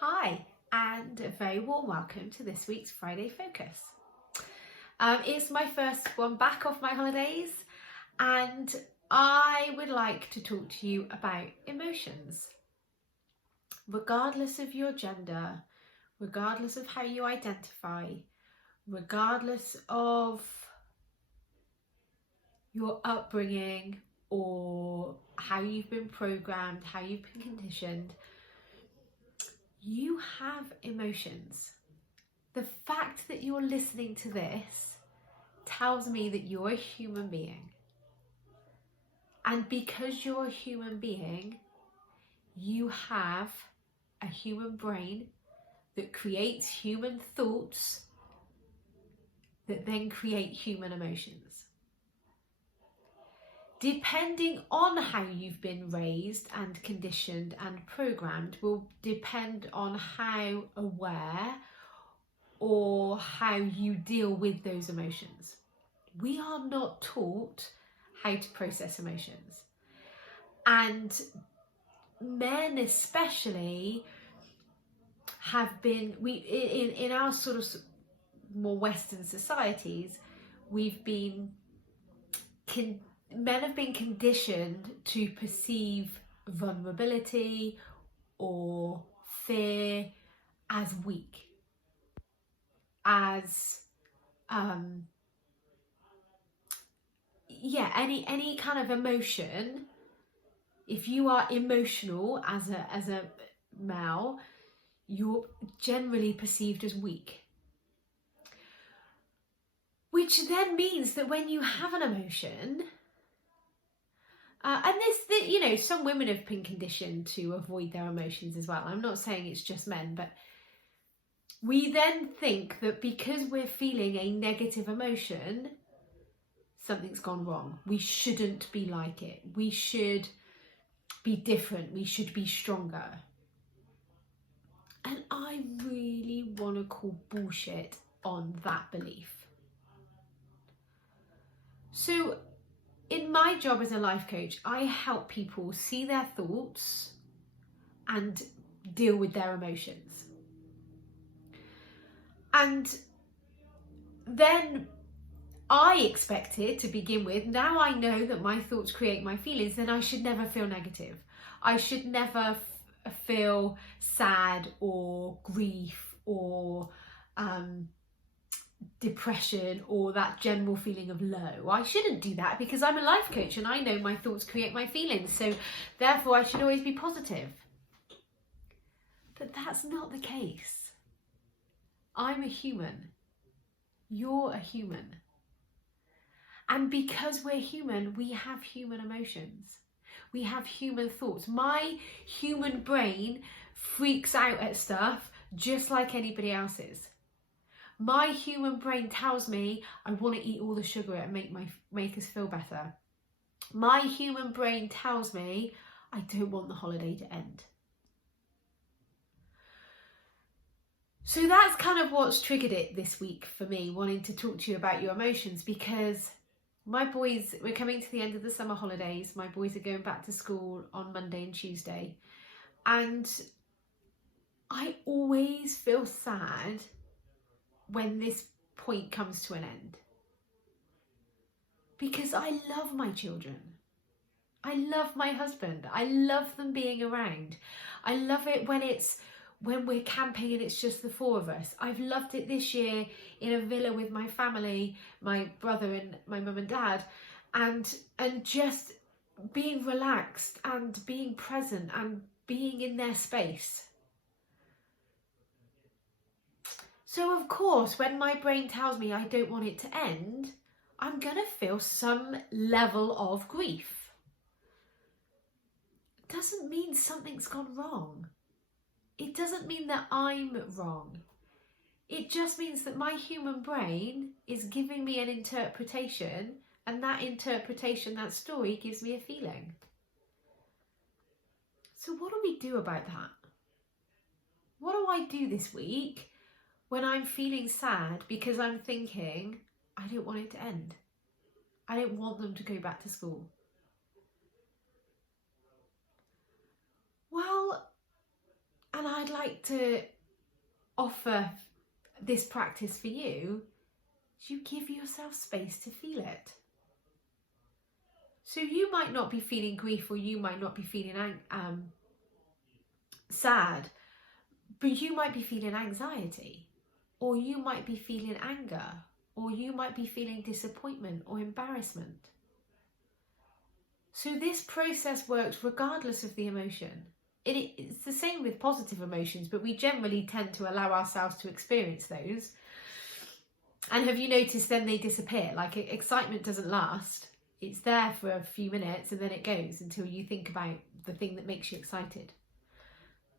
Hi, and a very warm welcome to this week's Friday Focus. It's my first one back off my holidays, and I would like to talk to you about emotions. Regardless of your gender, regardless of how you identify, regardless of your upbringing or how you've been programmed, how you've been conditioned, you have emotions. The fact that you're listening to this tells me that you're a human being. And because you're a human being, you have a human brain that creates human thoughts that then create human emotions. Depending on how you've been raised and conditioned and programmed will depend on how aware or how you deal with those emotions. We are not taught how to process emotions. And men especially have been, in our sort of more Western societies, men have been conditioned to perceive vulnerability or fear as weak, as any kind of emotion. If you are emotional as a male, you're generally perceived as weak. Which then means that when you have an emotion, and some women have been conditioned to avoid their emotions as well. I'm not saying it's just men, but we then think that because we're feeling a negative emotion, something's gone wrong. We shouldn't be like it. We should be different. We should be stronger. And I really want to call bullshit on that belief. So in my job as a life coach, I help people see their thoughts and deal with their emotions. And then I expected to begin with, now I know that my thoughts create my feelings, then I should never feel negative. I should never feel sad or grief or depression or that general feeling of low. I shouldn't do that because I'm a life coach and I know my thoughts create my feelings, so therefore I should always be positive. But that's not the case. I'm a human. You're a human. And because we're human, we have human emotions. We have human thoughts. My human brain freaks out at stuff just like anybody else's. My human brain tells me I want to eat all the sugar and make us feel better. My human brain tells me I don't want the holiday to end. So that's kind of what's triggered it this week for me, wanting to talk to you about your emotions, because my boys, we're coming to the end of the summer holidays. My boys are going back to school on Monday and Tuesday. And I always feel sad when this point comes to an end. Because I love my children. I love my husband. I love them being around. I love it when we're camping and it's just the four of us. I've loved it this year in a villa with my family, my brother and my mum and dad, and just being relaxed and being present and being in their space. So of course, when my brain tells me I don't want it to end, I'm going to feel some level of grief. It doesn't mean something's gone wrong. It doesn't mean that I'm wrong. It just means that my human brain is giving me an interpretation, and that interpretation, that story, gives me a feeling. So what do we do about that? What do I do this week when I'm feeling sad because I'm thinking, I don't want it to end. I don't want them to go back to school. Well, And I'd like to offer this practice for you. You give yourself space to feel it. So you might not be feeling grief, or you might not be feeling sad, but you might be feeling anxiety, or you might be feeling anger, or you might be feeling disappointment or embarrassment. So this process works regardless of the emotion. It's the same with positive emotions, but we generally tend to allow ourselves to experience those. And have you noticed then they disappear? Like, excitement doesn't last. It's there for a few minutes and then it goes until you think about the thing that makes you excited.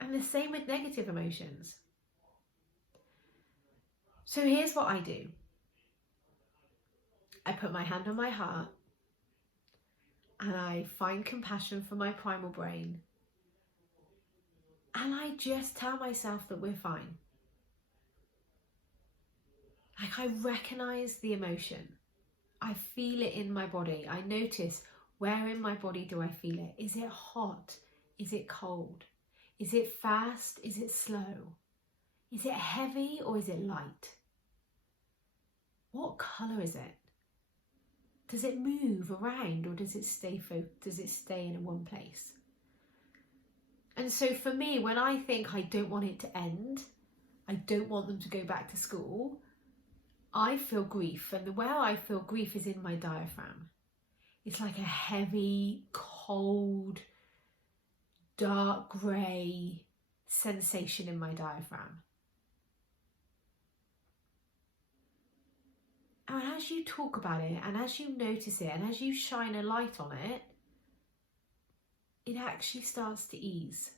And the same with negative emotions. So here's what I do. I put my hand on my heart and I find compassion for my primal brain. And I just tell myself that we're fine. Like, I recognize the emotion. I feel it in my body. I notice, where in my body do I feel it? Is it hot? Is it cold? Is it fast? Is it slow? Is it heavy or is it light? What colour is it? Does it move around, or does it stay in one place? And so for me, when I think I don't want it to end, I don't want them to go back to school, I feel grief. And where I feel grief is in my diaphragm. It's like a heavy, cold, dark grey sensation in my diaphragm. And as you talk about it, and as you notice it, and as you shine a light on it, it actually starts to ease.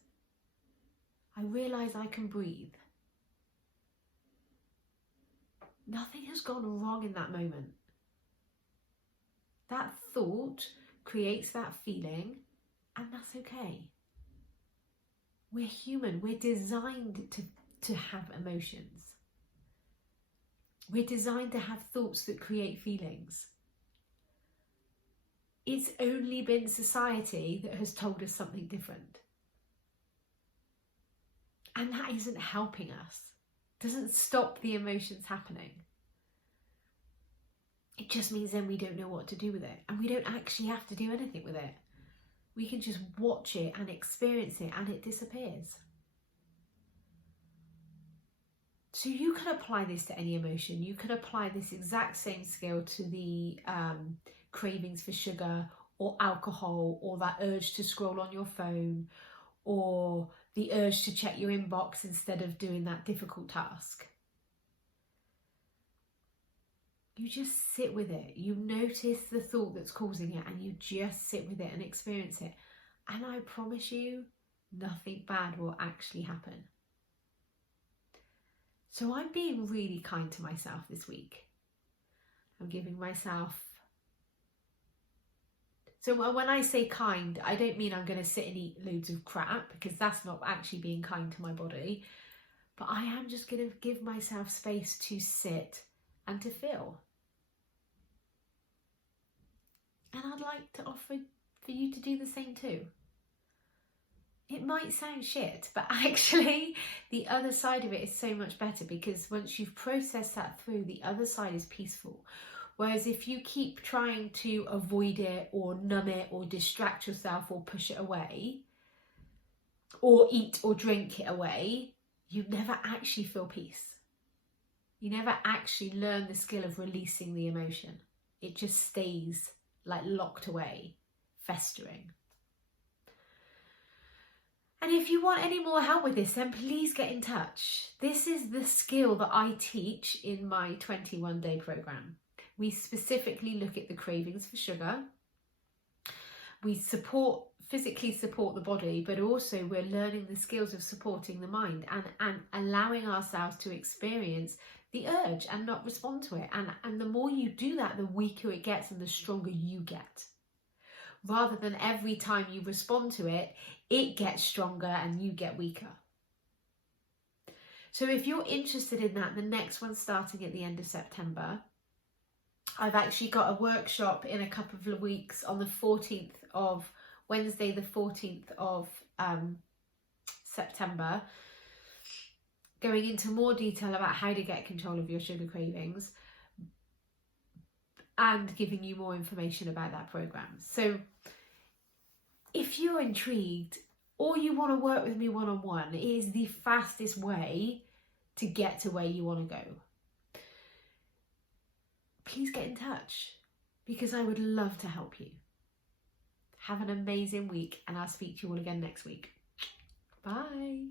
I realise I can breathe. Nothing has gone wrong in that moment. That thought creates that feeling, and that's okay. We're human. We're designed to have emotions. We're designed to have thoughts that create feelings. It's only been society that has told us something different. And that isn't helping us. It doesn't stop the emotions happening. It just means then we don't know what to do with it. And we don't actually have to do anything with it. We can just watch it and experience it, and it disappears. So you can apply this to any emotion. You can apply this exact same skill to the cravings for sugar or alcohol, or that urge to scroll on your phone, or the urge to check your inbox instead of doing that difficult task. You just sit with it. You notice the thought that's causing it, and you just sit with it and experience it. And I promise you, nothing bad will actually happen. So I'm being really kind to myself this week. I'm giving myself... So when I say kind, I don't mean I'm going to sit and eat loads of crap, because that's not actually being kind to my body. But I am just going to give myself space to sit and to feel. And I'd like to offer for you to do the same too. It might sound shit, but actually the other side of it is so much better, because once you've processed that through, the other side is peaceful. Whereas if you keep trying to avoid it, or numb it, or distract yourself, or push it away, or eat or drink it away, you never actually feel peace. You never actually learn the skill of releasing the emotion. It just stays like locked away, festering. And if you want any more help with this, then please get in touch. This is the skill that I teach in my 21-day program. We specifically look at the cravings for sugar. We physically support the body, but also we're learning the skills of supporting the mind and allowing ourselves to experience the urge and not respond to it. And the more you do that, the weaker it gets and the stronger you get. Rather than every time you respond to it, it gets stronger and you get weaker. So if you're interested in that, the next one's starting at the end of September. I've actually got a workshop in a couple of weeks on the 14th of Wednesday, the 14th of September, going into more detail about how to get control of your sugar cravings and giving you more information about that program. So if you're intrigued or you want to work with me one-on-one, it is the fastest way to get to where you want to go. Please get in touch because I would love to help you. Have an amazing week and I'll speak to you all again next week. Bye.